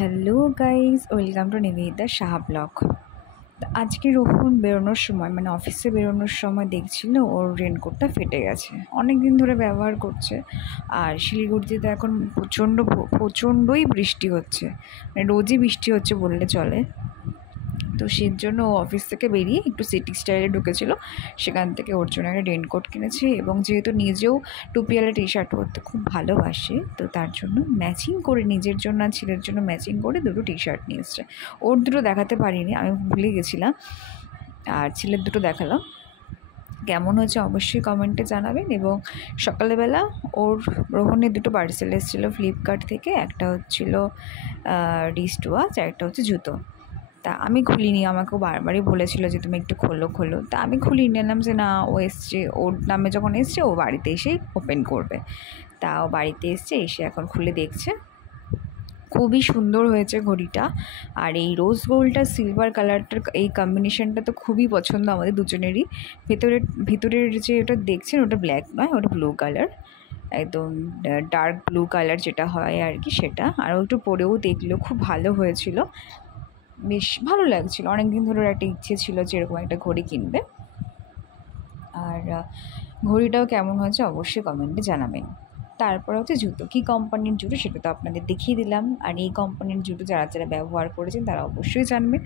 Hello guys, welcome to Nivedita Saha blog. আজকে রোহন বেরোনোর সময় মানে অফিসে বেরোনোর সময় দেখছিল ওর রেনকোটটা ফেটে গেছে। অনেক দিন ধরে ব্যবহার করছে। আর শিলিগুড়িতে তো এখন প্রচণ্ডই বৃষ্টি হচ্ছে, মানে রোজই বৃষ্টি হচ্ছে বললে চলে। তো সেই জন্য ও অফিস থেকে বেরিয়ে একটু সিটি স্টাইলে ঢুকেছিল, সেখান থেকে ওর জন্য একটা রেনকোট কিনেছে। এবং যেহেতু নিজেও টুপিওয়ালা টি শার্ট পরতে খুব ভালোবাসে, তো তার জন্য ম্যাচিং করে নিজের জন্য আর ছেলের জন্য ম্যাচিং করে দুটো টি শার্ট নিয়ে এসছে। ওর দুটো দেখাতে পারিনি, আমি ভুলে গেছিলাম, আর ছেলের দুটো দেখালাম। কেমন হয়েছে অবশ্যই কমেন্টে জানাবেন। এবং সকালবেলা ওর রোহনের দুটো পার্সেল এসেছিলো ফ্লিপকার্ট থেকে, একটা হচ্ছিল রিস্ট ওয়াচ আর একটা হচ্ছে জুতো। তা আমি খুলিনি, আমাকেও বারবারই বলেছিল যে তুমি একটু খোলো। তা আমি খুলিয়ে নিলাম যে না, ও এসছে, ওর নামে যখন এসছে ও বাড়িতে এসেই ওপেন করবে। তা ও বাড়িতে এসে এখন খুলে দেখছে। খুবই সুন্দর হয়েছে ঘড়িটা। আর এই রোজ গোল্ডটা সিলভার কালারটার এই কম্বিনেশনটা তো খুবই পছন্দ আমাদের দুজনেরই। ভিতরের যে ওটা দেখছেন ওটা ব্ল্যাক নয়, ওটা ব্লু কালার, একদম ডার্ক ব্লু কালার যেটা হয় আর কি সেটা। আর ও একটু পরেও দেখলো, খুব ভালো হয়েছিল, বেশ ভালো লাগছিল। অনেক দিন ধরে একটা ইচ্ছে ছিল যে এরকম একটা ঘড়ি কিনবে। আর ঘড়িটাও কেমন হয়েছে অবশ্যই কমেন্টে জানাবেন। তারপর হচ্ছে জুতো, কী কোম্পানির জুতো সেটা তো আপনাদের দেখিয়ে দিলাম। আর এই কোম্পানির জুতো যারা যারা ব্যবহার করেছেন তারা অবশ্যই জানবেন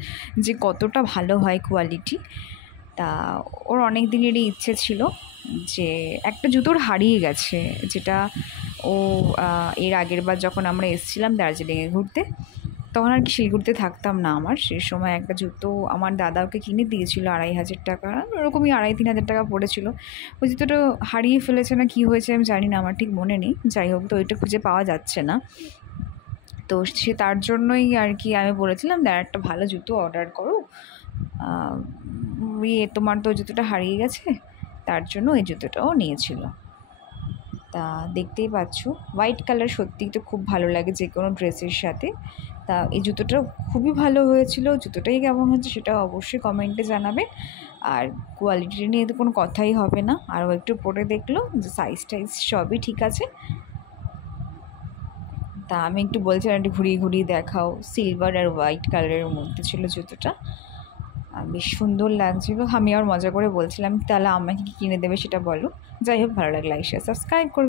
যে কতটা ভালো হয় কোয়ালিটি। তা ওর অনেক দিনেরই ইচ্ছে ছিল যে একটা জুতোর হারিয়ে গেছে, যেটা ও এর আগের বার যখন আমরা এসেছিলাম দার্জিলিংয়ে ঘুরতে, তখন আর কি শিলিগুড়িতে থাকতাম না। আমার সেই সময় একটা জুতো আমার দাদা ওকে কিনে দিয়েছিল 2,500 টাকা, ওরকমই 2,500-3,000 টাকা পড়েছিল। ওই জুতোটা হারিয়ে ফেলেছে না কী হয়েছে আমি জানি না, আমার ঠিক মনে নেই। যাই হোক, তো ওইটা খুঁজে পাওয়া যাচ্ছে না। তো সে তার জন্যই আর কি আমি বলেছিলাম একটা ভালো জুতো অর্ডার করো, তোমার তো জুতোটা হারিয়ে গেছে, তার জন্য এই জুতোটাও নিয়েছিল। তা দেখতেই পাচ্ছ হোয়াইট কালার সত্যিই তো খুব ভালো লাগে যে কোনো ড্রেসের সাথে। তা এই জুতোটা খুবই ভালো হয়েছিল। জুতোটাই কেমন হচ্ছে সেটা অবশ্যই কমেন্টে জানাবেন। আর কোয়ালিটি নিয়ে তো কোনো কথাই হবে না। আরও একটু পরে দেখলো যে সাইজ টাইজ সবই ঠিক আছে। তা আমি একটু বলছিলাম একটু ঘুরিয়ে দেখাও। সিলভার আর হোয়াইট কালারের মধ্যে ছিল জুতোটা, বেশ সুন্দর লাগছিল। আমি আর মজা করে বলছিলাম তাহলে আমাকে কি কিনে দেবে সেটা বলো। যাই হোক, ভালো লাগলে লাইক শেয়ার সাবস্ক্রাইব করো।